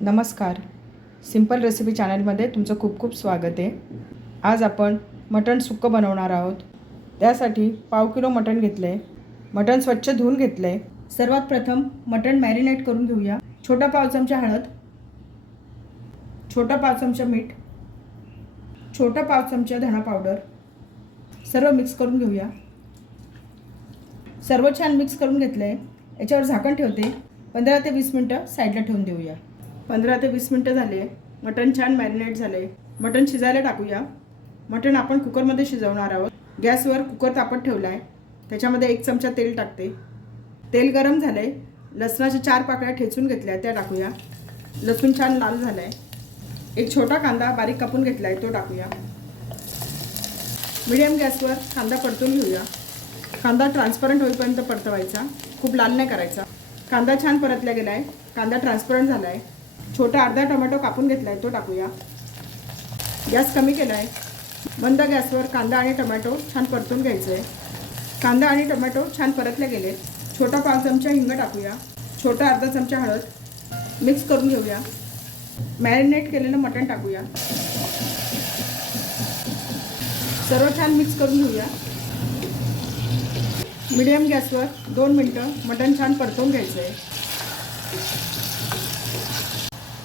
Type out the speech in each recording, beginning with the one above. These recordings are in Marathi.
नमस्कार. सिंपल रेसिपी चॅनलमध्ये तुमचं खूप खूप स्वागत आहे. आज आपण मटण सुक्कं बनवणार आहोत. त्यासाठी 1/2 किलो मटण घेतलं आहे. मटण स्वच्छ धुवून घेतलं आहे. सर्वात प्रथम मटण मॅरिनेट करून घेऊया. छोटा 1/2 चमचा हळद, छोटा 1/2 चमचा मीठ, छोटा 1/2 चमचा धना पावडर सर्व मिक्स करून घेऊया. सर्व छान मिक्स करून घेतलं आहे. याच्यावर झाकण ठेवते. 15 ते 20 मिनटं साईडला ठेवून देऊया. 15 ते 20 मिनटं झाले. मटण छान मॅरिनेट झाले. मटण शिजायला टाकूया. मटण आपण कुकरमध्ये शिजवणार आहोत. गॅसवर कुकर तापत ठेवला आहे. त्याच्यामध्ये 1 चमचा तेल टाकते. तेल गरम झाले. लसणाच्या 4 पाकळ्या ठेचून घेतल्या त्या टाकूया. लसूण छान लाल झाला आहे. एक छोटा कांदा बारीक कापून घेतला आहे तो टाकूया. मीडियम गॅसवर कांदा परतून घेऊया. कांदा ट्रान्सपरंट होईपर्यंत परतवायचा, खूप लाल नाही करायचा. कांदा छान परतला गेला आहे. कांदा ट्रान्सपरंट झाला आहे. छोटा अर्धा टोमॅटो कापून घेतला आहे तो टाकूया. गॅस कमी केला आहे. मंद गॅसवर कांदा आणि टोमॅटो छान परतून घ्यायचं आहे. कांदा आणि टोमॅटो छान परतले गेले. छोटा 1/2 चमचा हिंग टाकूया. छोटा अर्धा चमचा हळद मिक्स करून घेऊया. मॅरिनेट केलेलं मटण टाकूया. सर्व छान मिक्स करून घेऊया. मीडियम गॅसवर 2 मिनटं मटण छान परतवून घ्यायचं आहे.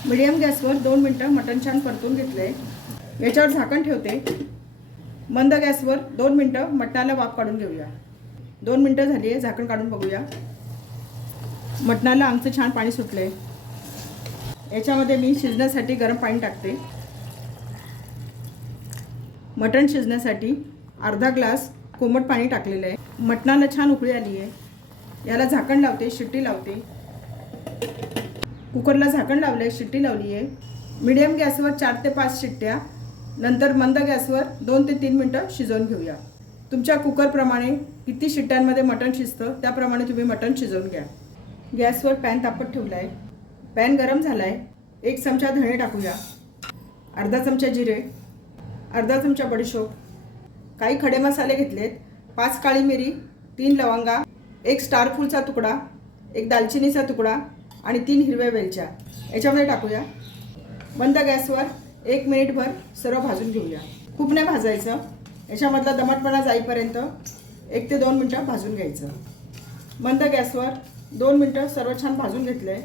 मीडियम गॅसवर 2 मिनटं मटण छान परतून घेतलं आहे. याच्यावर झाकण ठेवते. मंद गॅसवर 2 मिनटं मटणाला वाफ काढून घेऊया. 2 मिनटं झाली आहे. झाकण काढून बघूया. मटणाला आमचं छान पाणी सुटलं आहे. याच्यामध्ये मी शिजण्यासाठी गरम पाणी टाकते. मटण शिजण्यासाठी अर्धा ग्लास कोमट पाणी टाकलेलं आहे. मटणाला छान उकळी आली आहे. याला झाकण लावते, शिट्टी लावते. कुकरला झाकण लावलं आहे, शिट्टी लावली आहे. मीडियम गॅसवर 4 ते 5 शिट्ट्या, नंतर मंद गॅसवर 2 ते 3 मिनटं शिजवून घेऊया. तुमच्या कुकरप्रमाणे किती शिट्ट्यांमध्ये मटण शिजतं त्याप्रमाणे तुम्ही मटण शिजवून घ्या. गॅसवर पॅन तापत ठेवला आहे. पॅन गरम झाला आहे. 1 चमचा धणे टाकूया. अर्धा चमचा जिरे, अर्धा चमचा बडीशोप, काही खडे मसाले घेतलेत. 5 काळी मिरी, 3 लवंगा, 1 स्टार फूलचा तुकडा, 1 दालचिनीचा तुकडा आणि 3 हिरव्या वेलच्या याच्यामध्ये टाकूया. मंद गॅसवर 1 मिनिटभर सर्व भाजून घेऊया. खूप नाही भाजायचं. याच्यामधला दमटपणा जाईपर्यंत 1 ते 2 मिनटं भाजून घ्यायचं. मंद गॅसवर 2 मिनटं सर्व छान भाजून घेतलं आहे.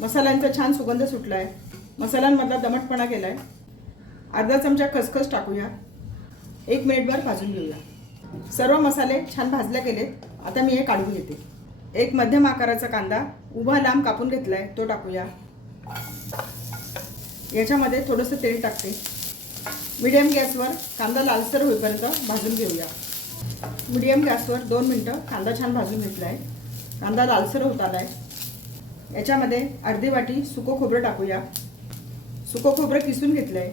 मसाल्यांचा छान सुगंध सुटला आहे. मसाल्यांमधला दमटपणा गेला आहे. अर्धा चमचा खसखस टाकूया. 1 मिनिटभर भाजून घेऊया. सर्व मसाले छान भाजले गेलेत. आता मी हे काढून घेते. 1 मध्यम आकाराचा कांदा उभा लांब कापून घेतला आहे तो टाकूया. याच्यामध्ये थोडंसं तेल टाकते. मीडियम गॅसवर कांदा लालसर होईपर्यंत भाजून घेऊया. मीडियम गॅसवर 2 मिनटं कांदा छान भाजून घेतला आहे. कांदा लालसर होत आला आहे. याच्यामध्ये अर्धी वाटी सुकं खोबरं टाकूया. सुकं खोबरं किसून घेतलं आहे.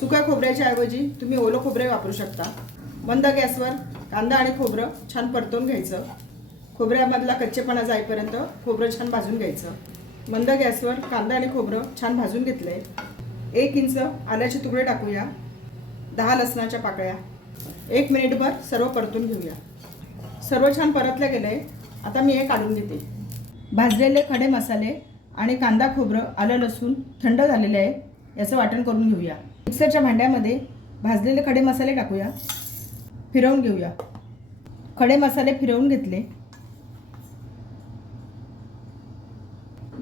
सुक्या खोबऱ्याच्या ऐवजी तुम्ही ओलं खोबरे वापरू शकता. मंद गॅसवर कांदा आणि खोबरं छान परतवून घ्यायचं. खोबऱ्यामधला कच्चेपणा जाईपर्यंत खोबरं छान भाजून घ्यायचं. मंद गॅसवर कांदा आणि खोबरं छान भाजून घेतलं आहे. 1 इंच आल्याचे तुकडे टाकूया. 10 लसणाच्या पाकळ्या. 1 मिनिटभर सर्व परतून घेऊया. सर्व छान परतलं गेलं आहे. आता मी हे काढून घेते. भाजलेले खडे मसाले आणि कांदा, खोबरं, आलं, लसूण थंड झालेले आहे. याचं वाटण करून घेऊया. मिक्सरच्या भांड्यामध्ये भाजलेले खडे मसाले टाकूया. फिरवून घेऊया. खडे मसाले फिरवून घेतले.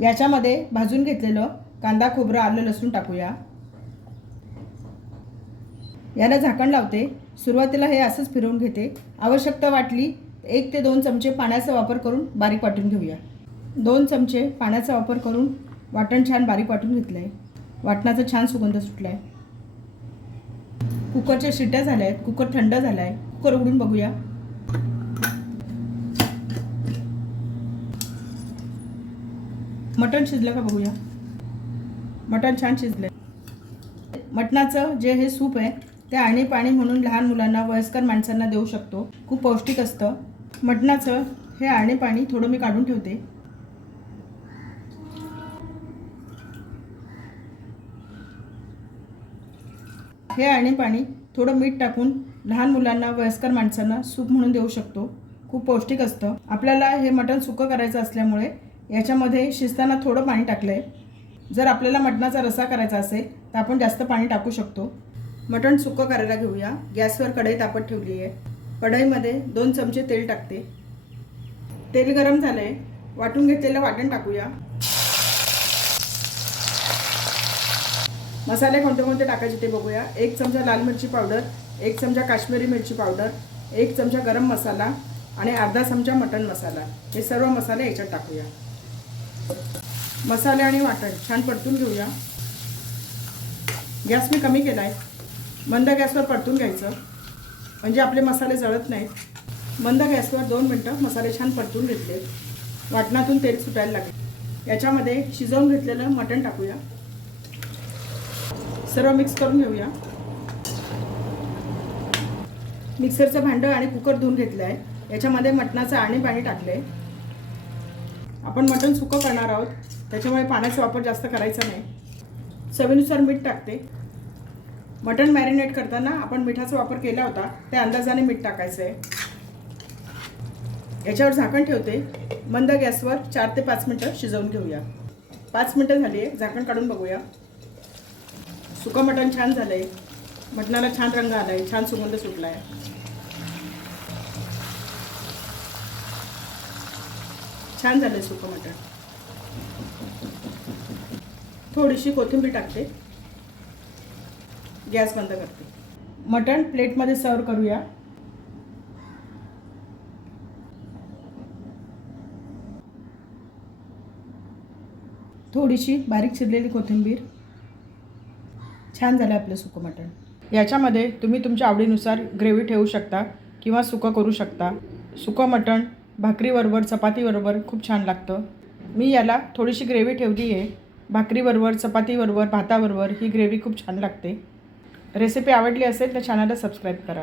याच्यामध्ये भाजून घेतलेलं कांदा, खोबरं, आलं, लसूण टाकूया. याला झाकण लावते. सुरुवातीला हे असंच फिरवून घेते. आवश्यकता वाटली 1 ते 2 चमचे पाण्याचा वापर करून बारीक वाटून घेऊया. 2 चमचे पाण्याचा वापर करून वाटण छान बारीक वाटून घेतलं आहे. वाटणाचा छान सुगंध सुटला आहे. कुकरच्या शिट्ट्या झाल्या आहेत. कुकर थंड झाला आहे. कुकर उघडून बघूया. मटण शिजलं का बघूया. मटण छान शिजलं. मटणाचं जे हे सूप आहे ते आळणी पाणी म्हणून लहान मुलांना, वयस्कर माणसांना देऊ शकतो. खूप पौष्टिक असतं. मटणाचं हे आळणी पाणी थोडं मी काढून ठेवते. हे आळणी पाणी थोडं मीठ टाकून लहान मुलांना, वयस्कर माणसांना सूप म्हणून देऊ शकतो. खूप पौष्टिक असतं. आपल्याला हे मटण सुकं करायचं असल्यामुळे याच्यामध्ये शिजताना थोडं पाणी टाकलं आहे. जर आपल्याला मटणाचा रस्सा करायचा असेल तर आपण जास्त पाणी टाकू शकतो. मटण सुक्कं करायला घेऊया. गॅसवर कढई तापत ठेवली आहे. कढईमध्ये 2 चमचे तेल टाकते. तेल गरम झालं आहे. वाटून घेतलेलं वाटण टाकूया. मसाले कोणते कोणते टाकायचे ते बघूया. 1 चमचा लाल मिरची पावडर, 1 चमचा काश्मीरी मिरची पावडर, 1 चमचा गरम मसाला आणि अर्धा चमचा मटण मसाला. हे सर्व मसाले याच्यात टाकूया. मसाले आणि वाटण छान परतून घेऊया. गॅस मी कमी केला आहे. मंद गॅसवर परतून घ्यायचं म्हणजे आपले मसाले जळत नाहीत. मंद गॅसवर 2 मिनटं मसाले छान परतून घेतले. वाटणातून तेल सुटायला लागले. याच्यामध्ये शिजवून घेतलेलं मटण टाकूया. सर्व मिक्स करून घेऊया. मिक्सरचं भांडं आणि कुकर धुवून घेतलं आहे. याच्यामध्ये मटणाचं आणि पाणी टाकलं आहे. आपण मटण सुकं करणार आहोत त्याच्यामुळे पाण्याचा वापर जास्त करायचा नाही. चवीनुसार मीठ टाकते. मटण मॅरिनेट करताना आपण मिठाचा वापर केला होता त्या अंदाजाने मीठ टाकायचं आहे. याच्यावर झाकण ठेवते. मंद गॅसवर 4 ते 5 मिनटं शिजवून घेऊया. 5 मिनटं झाली आहे. झाकण काढून बघूया. सुकं मटण छान झालं आहे. मटणाला छान रंग आला आहे. छान सुगंध सुटला आहे. छान झालं आहे सुकं मटण. थोडीशी कोथिंबीर टाकते. गॅस बंद करते. मटण प्लेटमध्ये सर्व करूया. थोडीशी बारीक चिरलेली कोथिंबीर. छान झालं आपलं सुकं मटण. याच्यामध्ये तुम्ही तुमच्या आवडीनुसार ग्रेव्ही ठेवू शकता किंवा सुकं करू शकता. सुकं मटण भाकरीबरोबर चपातीबरोबर खूप छान लागतं. मी याला थोडीशी ग्रेव्ही ठेवली आहे. भाकरीबरोबर चपातीबरोबर भाताबरोबर ही ग्रेव्ही खूप छान लागते. रेसिपी आवडली असेल तर चॅनलला सबस्क्राईब करा.